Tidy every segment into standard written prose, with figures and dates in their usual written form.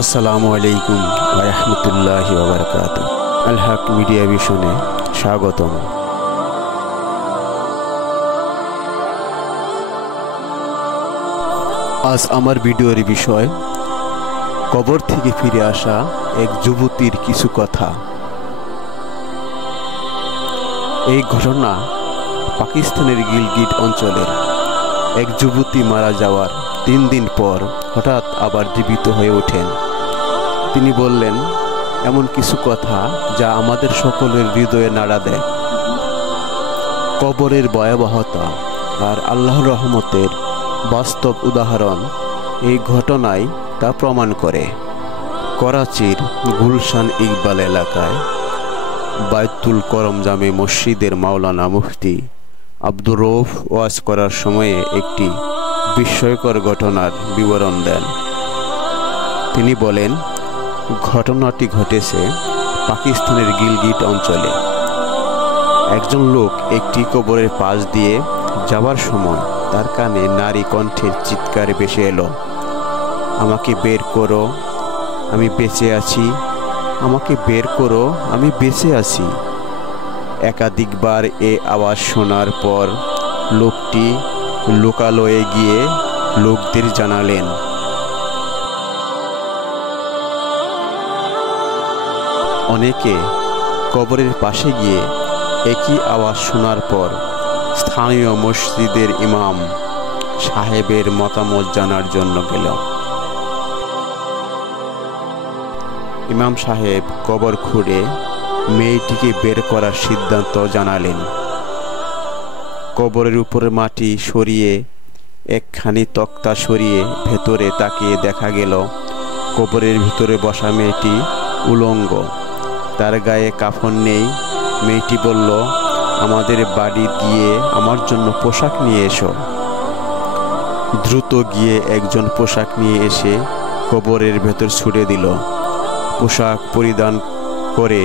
আসসালামু আলাইকুম ওয়া রাহমাতুল্লাহি ওয়া বারাকাতুহু। আল হক মিডিয়া ভিশনে স্বাগতম। আজ আমার ভিডিওর বিষয় কবর থেকে ফিরে আসা এক যুবতীর কিছু কথা। এই ঘটনা পাকিস্তানের গিলগিট অঞ্চলের। এক যুবতী মারা যাওয়ার 3 দিন পর হঠাৎ আবার জীবিত হয়ে ওঠেন। তিনি বললেন এমন কিছু কথা যা আমাদের সকলের হৃদয়ে নাড়া দেয়। কবরের ভয়াবহতা আর আল্লাহর রহমতের বাস্তব উদাহরণ এই ঘটনায় তা প্রমাণ করে। করাচির গুলশান ইকবাল এলাকায় বাইতুল করম জামে মসজিদের মাওলানা মুফতি আব্দুর রউফ ওয়াজ করার সময়ে একটি বিস্ময়কর ঘটনার বিবরণ দেন। তিনি বলেন, ঘটনাটি ঘটেছে পাকিস্তানের গিলগিট অঞ্চলে। একজন লোক একটি কবরের পাশ দিয়ে যাওয়ার সময় তার কানে নারী কণ্ঠের চিৎকার ভেসে এলো, আমাকে বের করো, আমি বেঁচে আছি, আমাকে বের করো, আমি বেঁচে আছি। একাধিকবার এ আওয়াজ শোনার পর লোকটি লোকালয়ে গিয়ে লোকদের জানালেন। অনেকে কবরের পাশে গিয়ে একই আওয়াজ শোনার পর স্থানীয় মসজিদের ইমাম সাহেবের মতামত জানার জন্য গেল। ইমাম সাহেব কবর খুঁড়ে মেয়েটিকে বের করার সিদ্ধান্ত জানালেন। কবরের উপরে মাটি সরিয়ে একখানি তক্তা সরিয়ে ভেতরে তাকিয়ে দেখা গেল কবরের ভিতরে বসা মেয়েটি উলঙ্গ, তার গায়ে কাফন নেই। মেয়েটি বলল, আমাদের বাড়ি গিয়ে আমার জন্য পোশাক নিয়ে এসো। দ্রুত গিয়ে একজন পোশাক নিয়ে এসে কবরের ভেতর ছুড়ে দিল। পোশাক পরিধান করে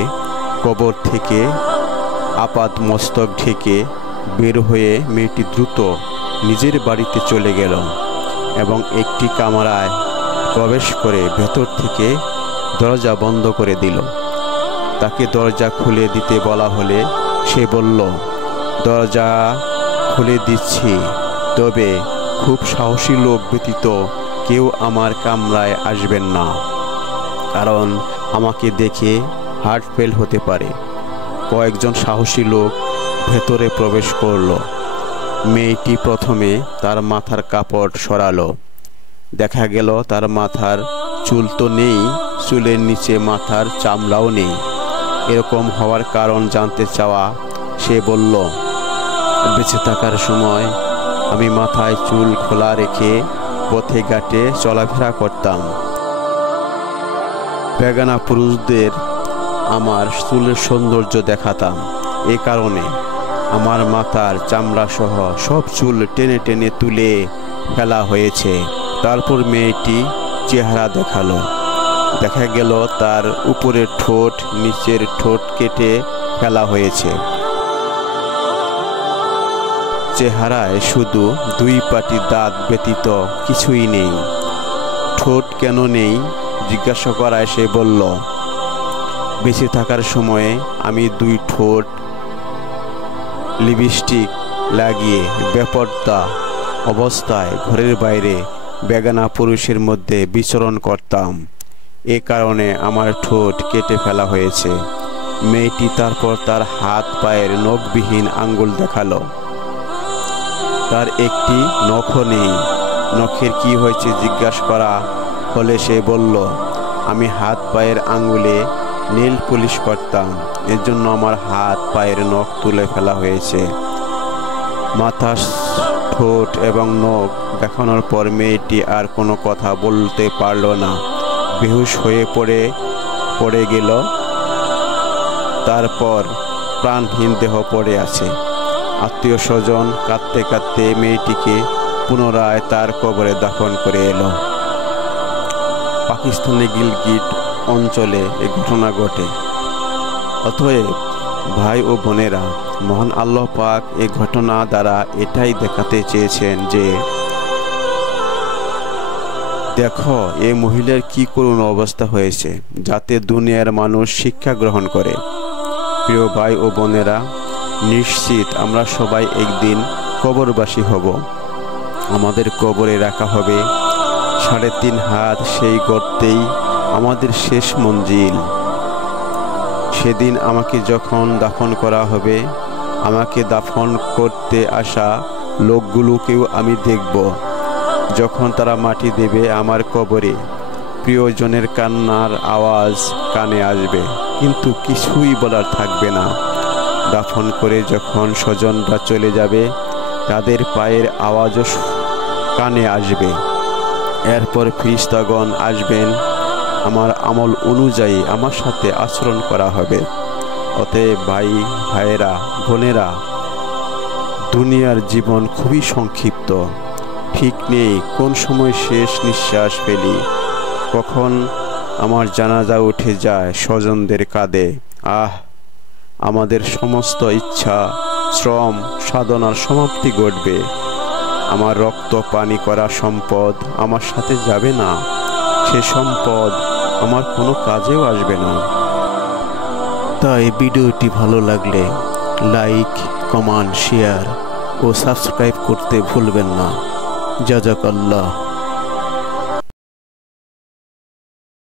কবর থেকে আপাত মস্তক ঢেকে বের হয়ে মেয়েটি দ্রুত নিজের বাড়িতে চলে গেল এবং একটি কামরায় প্রবেশ করে ভেতর থেকে দরজা বন্ধ করে দিল। তাকে দরজা খুলে দিতে বলা হলে সে বলল, দরজা খুলে দিচ্ছি, তবে খুব সাহসী লোক ব্যতীত কেউ আমার কামরায় আসবেন না, কারণ আমাকে দেখে হার্ট ফেল হতে পারে। কয়েকজন সাহসী লোক ভেতরে প্রবেশ করল। মেয়েটি প্রথমে তার মাথার কাপড় সরালো। দেখা গেল তার মাথার চুল তো নেই, চুলের নিচে মাথার চামড়াও নেই। এরকম হওয়ার কারণ জানতে চাওয়া সে বলল, বেঁচে থাকার সময় আমি মাথায় চুল খোলা রেখে পথে ঘাটে চলাফেরা করতাম। বেগানা পুরুষদের আমার চুলের সৌন্দর্য দেখাতাম। এ কারণে আমার মাথার চামড়া সহ সব চুল টেনে টেনে তুলে ফেলা হয়েছে। তারপর মেয়েটি চেহারা দেখালো। দেখা গেল তার উপরের ঠোঁট, নিচের ঠোঁট কেটে ফেলা হয়েছে। চেহারায় শুধু 2 পাটি দাঁত ব্যতীত কিছুই নেই। ঠোঁট কেন নেই জিজ্ঞাসা করায় সে বলল, বেঁচে থাকার সময়ে আমি 2 ঠোঁট লিপস্টিক লাগিয়ে বেপরদা অবস্থায় ঘরের বাইরে বেগানা পুরুষের মধ্যে বিচরণ করতাম। এ কারণে আমার ঠোঁট কেটে ফেলা হয়েছে। মেয়েটি তারপর তার হাত পায়ের নখবিহীন আঙ্গুল দেখালো। তার একটি নখও নেই। নখের কি হয়েছে জিজ্ঞাসা করা হলে সে বলল, আমি হাত পায়ের আঙ্গুলে নীল পলিশ করতাম, এর জন্য আমার হাত পায়ের নখ তুলে ফেলা হয়েছে। মাথা, ঠোঁট এবং নখ দেখানোর পর মেয়েটি আর কোনো কথা বলতে পারল না। বেহুশ হয়ে পড়ে গেল। তারপর প্রাণহীন দেহ পড়ে আছে। আত্মীয় স্বজন কাঁদতে কাঁদতে মেয়েটিকে পুনরায় তার কবরে দাফন করে এলো। পাকিস্তানের গিলগিট অঞ্চলে এই ঘটনা ঘটে। অতএব ভাই ও বোনেরা, মহান আল্লাহ পাক এই ঘটনা দ্বারা এটাই দেখাতে চেয়েছেন যে দেখো এই মহিলার কি করুণ অবস্থা হয়েছে, যাতে দুনিয়ার মানুষ শিক্ষা গ্রহণ করে। প্রিয় ভাই ও বোনেরা, নিশ্চিত আমরা সবাই একদিন কবরবাসী হব। আমাদের কবরে রাখা হবে 3.5 হাত, সেই গর্তেই আমাদের শেষ মঞ্জিল। সেদিন আমাকে যখন দাফন করা হবে, আমাকে দাফন করতে আসা লোকগুলোকেও আমি দেখব। যখন তারা মাটি দেবে আমার কবরে, প্রিয়জনের কান্নার আওয়াজ কানে আসবে, কিন্তু কিছুই বলার থাকবে না। দাফন করে যখন স্বজনরা চলে যাবে, তাদের পায়ের আওয়াজও কানে আসবে। এরপর ফেরেশতাগণ আসবেন, আমার আমল অনুযায়ী আমার সাথে আচরণ করা হবে। অতএব ভাইয়েরা, বোনেরা, দুনিয়ার জীবন খুবই সংক্ষিপ্ত। ঠিক নেই কোন সময় শেষ নিঃশ্বাস ফেলি, কখন আমার জানাজা উঠে যায় স্বজনদের কাঁধে। আমাদের সমস্ত ইচ্ছা, শ্রম, সাধনার সমাপ্তি ঘটবে। আমার রক্ত পানি করা সম্পদ আমার সাথে যাবে না, সে সম্পদ আমার কোনো কাজেও আসবে না। তাই ভিডিওটি ভালো লাগলে লাইক, কমেন্ট, শেয়ার ও সাবস্ক্রাইব করতে ভুলবেন না। জাযাকাল্লাহ।